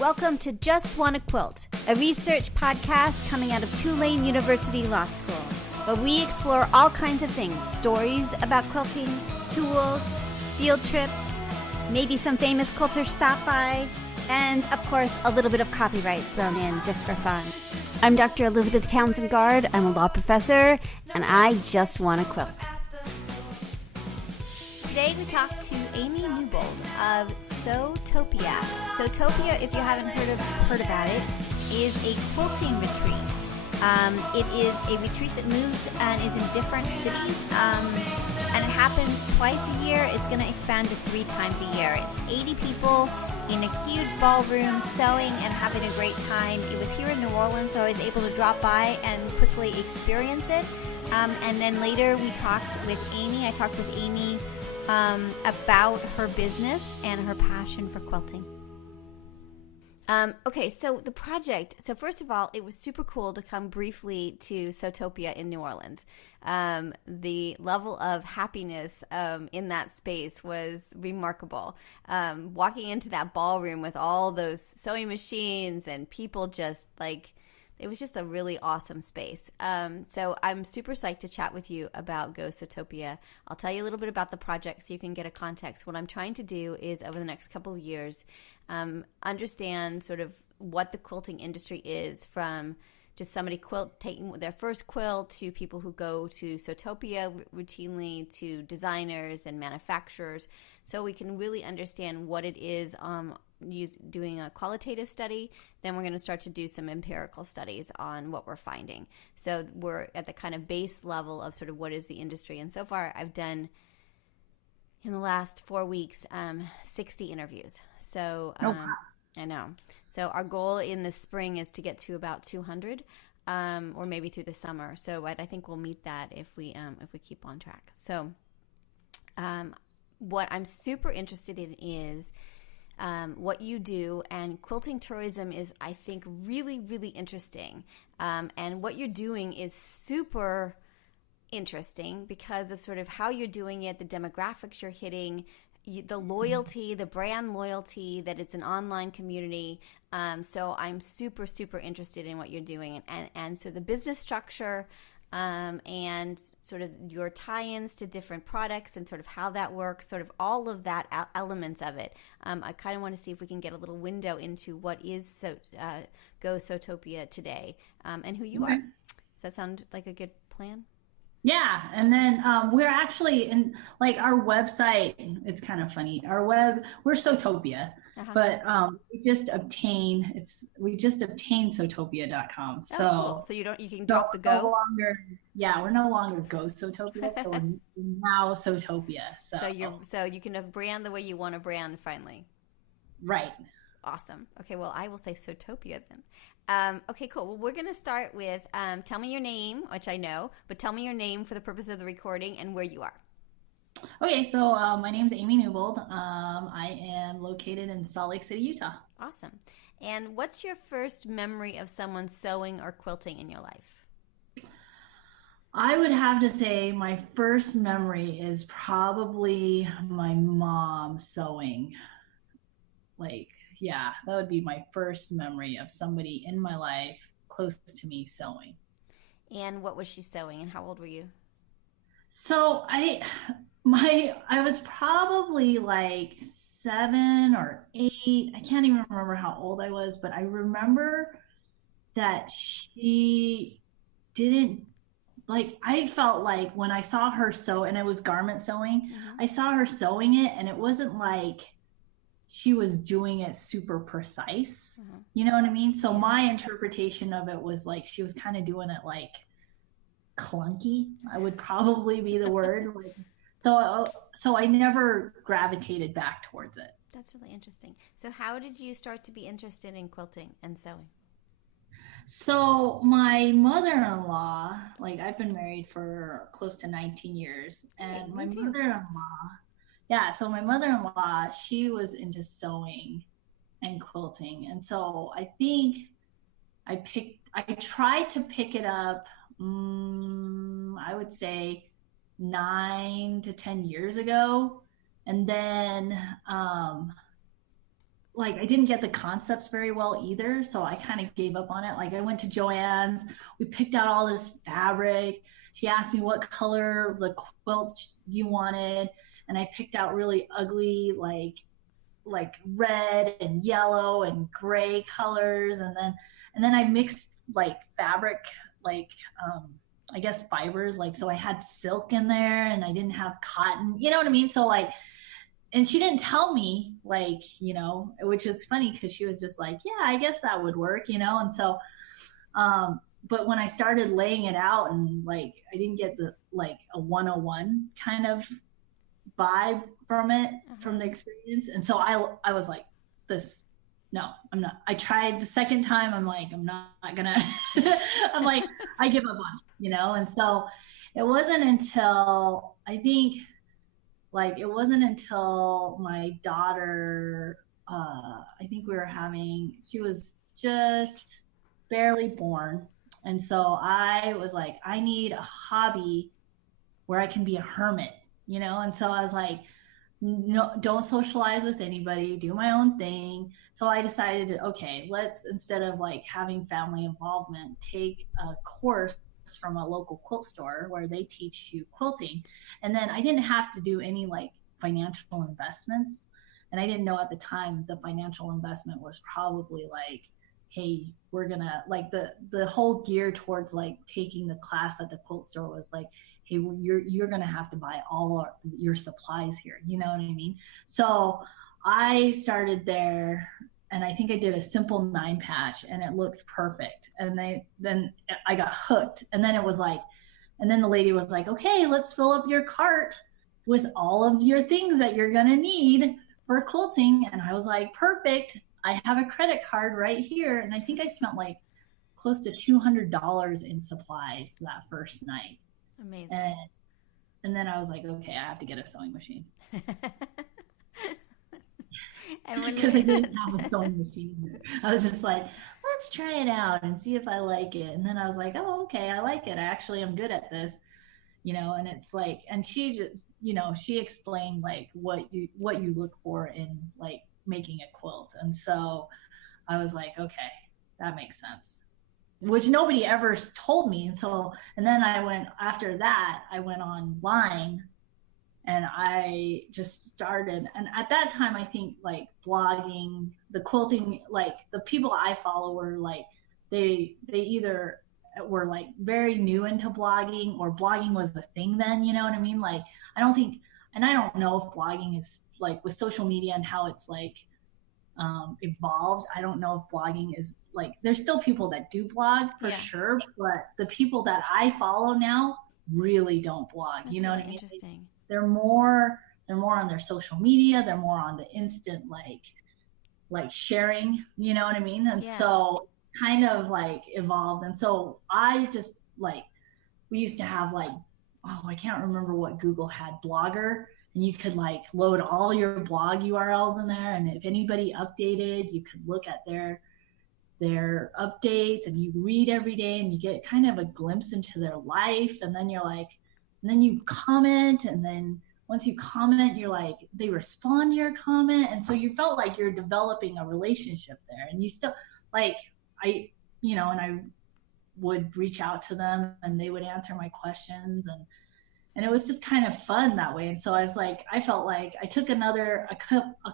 Welcome to Just Wanna Quilt, a research podcast coming out of Tulane University Law School, where we explore all kinds of things, stories about quilting, tools, field trips, maybe some famous quilters stop by, and of course a little bit of copyright thrown in just for fun. I'm Dr. Elizabeth Townsend Guard, I'm a law professor, and I just wanna quilt. Today we talk to Amy Newbold of Sewtopia. Sewtopia, if you haven't heard about it, is a quilting retreat. It is a retreat that moves and is in different cities, and it happens twice a year. It's going to expand to 3 times a year. It's 80 people in a huge ballroom sewing and having a great time. It was here in New Orleans, so I was able to drop by and quickly experience it. And then later we talked with Amy. I talked with Amy about her business and her passion for quilting. Okay, so the project. So first of all, it was super cool to come briefly to Sewtopia in New Orleans. The level of happiness in that space was remarkable. Walking into that ballroom with all those sewing machines and people just like, it was just a really awesome space. So I'm super psyched to chat with you about Go Sewtopia. I'll tell you a little bit about the project so you can get a context. What I'm trying to do is over the next couple of years, understand sort of what the quilting industry is, from just somebody taking their first quilt to people who go to Sewtopia routinely, to designers and manufacturers, so we can really understand what it is. Doing a qualitative study, then we're going to start to do some empirical studies on what we're finding. So we're at the kind of base level of sort of what is the industry. And so far I've done, in the last 4 weeks, 60 interviews. So I know. So our goal in the spring is to get to about 200, or maybe through the summer. So I think we'll meet that if we keep on track. So what I'm super interested in is what you do, and quilting tourism is, I think, really, really interesting. And what you're doing is super interesting because of sort of how you're doing it, the demographics you're hitting, the loyalty, the brand loyalty, that it's an online community. So I'm super, super interested in what you're doing. And so the business structure, and sort of your tie-ins to different products and sort of how that works, sort of all of that elements of it. I kind of want to see if we can get a little window into what is Go Sewtopia today, and who you are. Does that sound like a good plan? Yeah, and then we're actually in, like, our website. It's kind of funny. We're Sewtopia, but we just obtained Sewtopia.com. So cool. So you can drop the Go. We're no longer Go Sewtopia, so we're now Sewtopia. So you can brand the way you want to brand finally. Right. Awesome. Okay, well, I will say Sewtopia then. Okay, cool. Well, we're going to start with tell me your name, which I know, but tell me your name for the purpose of the recording and where you are. Okay, so my name is Amy Newbold. I am located in Salt Lake City, Utah. Awesome. And what's your first memory of someone sewing or quilting in your life? I would have to say my first memory is probably my mom sewing. Yeah, that would be my first memory of somebody in my life close to me sewing. And what was she sewing, and how old were you? So I was probably like 7 or 8. I can't even remember how old I was, but I remember that she didn't, like, I felt like when I saw her sew, and it was garment sewing, I saw her sewing it, and it wasn't like she was doing it super precise. You know what I mean? So my interpretation of it was like she was kind of doing it like clunky, I would probably be the word. So I never gravitated back towards it. That's really interesting. So how did you start to be interested in quilting and sewing? So my mother-in-law, like, I've been married for close to 19 years, and my mother-in-law, she was into sewing and quilting. And so I think I tried to pick it up, I would say 9 to 10 years ago. And then like I didn't get the concepts very well either, so I kind of gave up on it. Like I went to Joann's, we picked out all this fabric. She asked me what color the quilt you wanted, and I picked out really ugly like red and yellow and gray colors, and then I mixed like fabric, like I guess fibers, like so I had silk in there and I didn't have cotton, you know what I mean? So like, and she didn't tell me, like, you know, which is funny because she was just like, yeah, I guess that would work, you know. And so but when I started laying it out, and like I didn't get the like a 101 kind of vibe from it, from the experience. And so I was like, this, no, I'm not. I tried the second time, I'm like, I'm not gonna I'm like, I give up on it, you know. And so it wasn't until I think, like it wasn't until my daughter, I think we were having, she was just barely born. And so I was like, I need a hobby where I can be a hermit, you know? And so I was like, no, don't socialize with anybody, do my own thing. So I decided to, okay, let's, instead of like having family involvement, take a course from a local quilt store where they teach you quilting. And then I didn't have to do any like financial investments. And I didn't know at the time the financial investment was probably like, hey, we're gonna like the whole gear towards like taking the class at the quilt store was like, hey, you're gonna have to buy all your supplies here, you know what I mean? So I started there, and I think I did a simple 9 patch and it looked perfect. And then I got hooked. And then it was like, and then the lady was like, okay, let's fill up your cart with all of your things that you're gonna need for quilting. And I was like, perfect. I have a credit card right here. And I think I spent like close to $200 in supplies that first night. Amazing. And then I was like, okay, I have to get a sewing machine. And when because I didn't have a sewing machine. I was just like, let's try it out and see if I like it. And then I was like, oh, okay, I like it. I actually am good at this, you know. And it's like, and she just, you know, she explained like what you look for in like making a quilt. And so I was like, okay, that makes sense, which nobody ever told me. And so, and then after that, I went online and I just started. And at that time, I think like blogging, the quilting, like the people I follow were like, they either were like very new into blogging, or blogging was the thing then, you know what I mean? Like, I don't think, and I don't know if blogging is like with social media and how it's like evolved. I don't know if blogging is like, there's still people that do blog for sure, but the people that I follow now really don't blog. That's you know really what I mean? Interesting. They're more on their social media. They're more on the instant like sharing. You know what I mean? And so kind of like evolved. And so I just like, we used to have like, oh, I can't remember what Google had, Blogger, and you could like load all your blog URLs in there. And if anybody updated, you could look at their updates, and you read every day, and you get kind of a glimpse into their life. And then you're like, and then you comment, and then once you comment, you're like, they respond to your comment. And so you felt like you're developing a relationship there. And you still like, I, you know, and I would reach out to them and they would answer my questions, and it was just kind of fun that way. And so I was like, I felt like I took a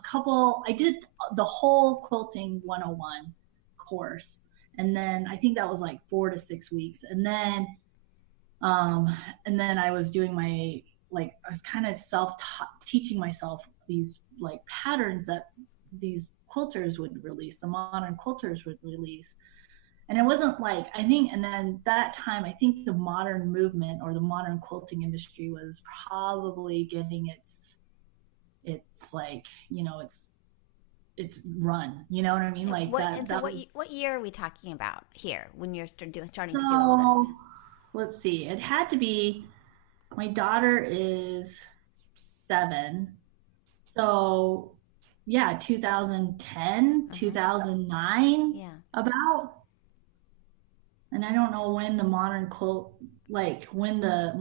couple, I did the whole quilting 101 course. And then I think that was like 4 to 6 weeks. And then I was doing my, like, I was kind of teaching myself these like patterns that these quilters would release, the modern quilters would release. And it wasn't like, I think, and then that time, I think the modern movement or the modern quilting industry was probably getting its like, you know, it's run, you know what I mean? Like what year are we talking about here when you're starting to do all this? Let's see. It had to be, my daughter is 7. So yeah, 2010, 2009, about. And I don't know when the modern quilt, like when the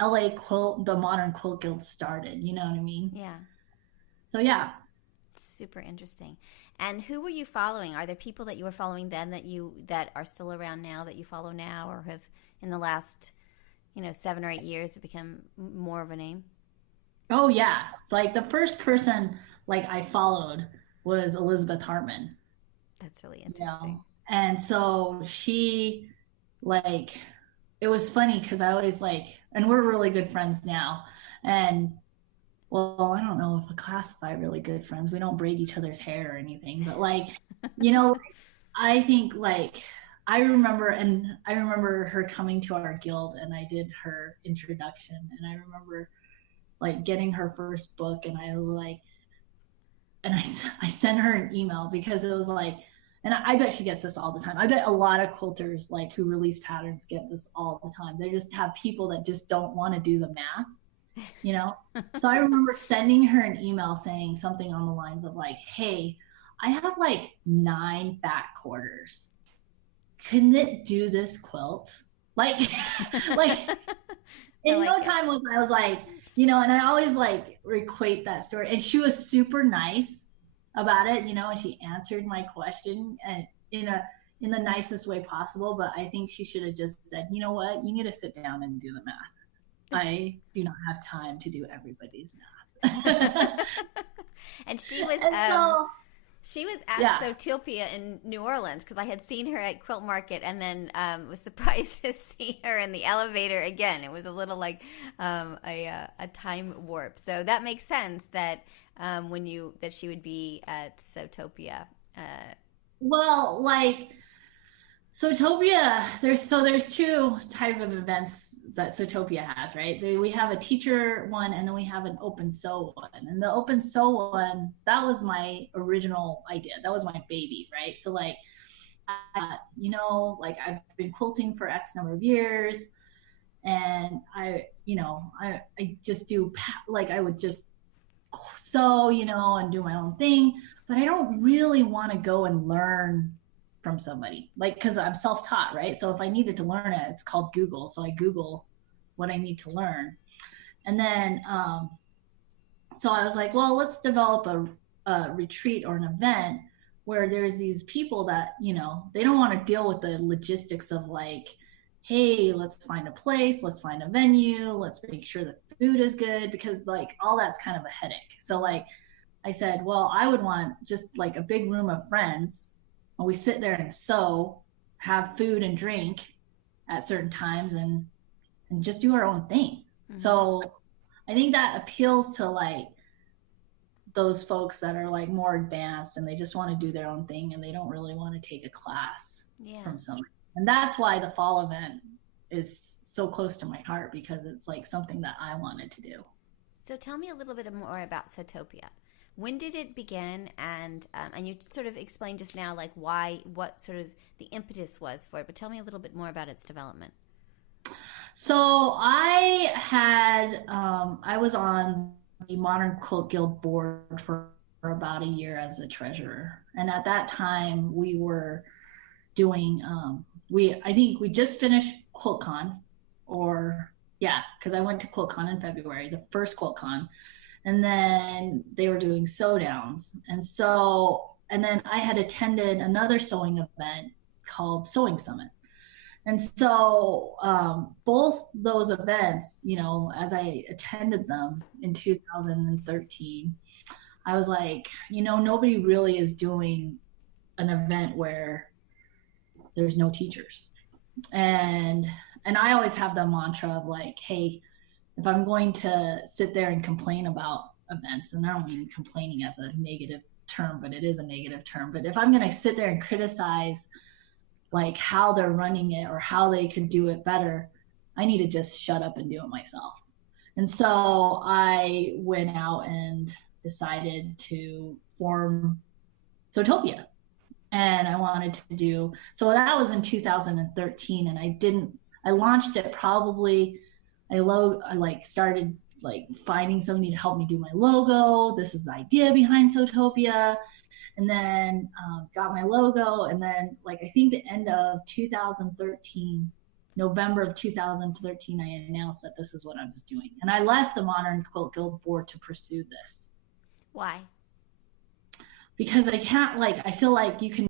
LA quilt, the modern quilt guild started, you know what I mean? Yeah. So yeah. Super interesting. And who were you following? Are there people that you were following then that are still around now that you follow now, or have in the last 7 or 8 years have become more of a name? Oh yeah. Like the first person like I followed was Elizabeth Hartman, That's really you know. interesting. And so she like it was funny because I always like and we're really good friends now. And well, I don't know if I classify really good friends. We don't braid each other's hair or anything, but like, you know, I think like I remember her coming to our guild and I did her introduction and I remember like getting her first book and I was like and I sent her an email because it was like and I bet she gets this all the time. I bet a lot of quilters like who release patterns get this all the time. They just have people that just don't want to do the math, you know? So I remember sending her an email saying something on the lines of like, hey, I have like 9 back quarters. Couldn't it do this quilt? Like, like I in no like it. time was I was like, you know, and I always like equate that story. And she was super nice about it, you know, and she answered my question and in the nicest way possible. But I think she should have just said, you know what, you need to sit down and do the math. I do not have time to do everybody's math. And she was And so, she was at yeah. Sewtopia in New Orleans because I had seen her at Quilt Market and then was surprised to see her in the elevator again. It was a little like a time warp. So that makes sense that that she would be at Sewtopia. Uh, Well, like Sewtopia, there's two type of events that Sewtopia has, right? We have a teacher one and then we have an open sew one. And the open sew one, that was my original idea. That was my baby, right? So like you know, like I've been quilting for X number of years and I just do like I would just sew, you know, and do my own thing, but I don't really want to go and learn from somebody like because I'm self-taught, right? So if I needed to learn it, it's called Google. So I Google what I need to learn. And then so I was like, well, let's develop a retreat or an event where there's these people that, you know, they don't want to deal with the logistics of like, hey, let's find a place, let's find a venue, let's make sure the food is good, because like all that's kind of a headache. So like I said, well, I would want just like a big room of friends and we sit there and sew, have food and drink at certain times and just do our own thing. mhm. So I think that appeals to like those folks that are like more advanced and they just want to do their own thing and they don't really want to take a class Yeah. from someone. And that's why the fall event is so close to my heart because it's like something that I wanted to do. So tell me a little bit more about Sewtopia. When did it begin? And you sort of explained just now like what sort of the impetus was for it. But tell me a little bit more about its development. So I was on the Modern Quilt Guild board for about a year as a treasurer. And at that time we were doing I think we just finished QuiltCon or yeah, because I went to QuiltCon in February, the first QuiltCon, and then they were doing sew downs. And then I had attended another sewing event called Sewing Summit. And so both those events, you know, as I attended them in 2013, I was like, you know, nobody really is doing an event where there's no teachers. And I always have the mantra of like, hey, if I'm going to sit there and complain about events, and I don't mean complaining as a negative term, but it is a negative term. But if I'm going to sit there and criticize like how they're running it or how they could do it better, I need to just shut up and do it myself. And so I went out and decided to form Sewtopia. And I wanted to do so that was in 2013 and I launched it probably I like started like finding somebody to help me do my logo. This is the idea behind Sewtopia, and then got my logo. And then, like, I think the end of 2013, November of 2013, I announced that this is what I was doing. And I left the Modern Quilt Guild board to pursue this. Why? because I can't, like, I feel like you can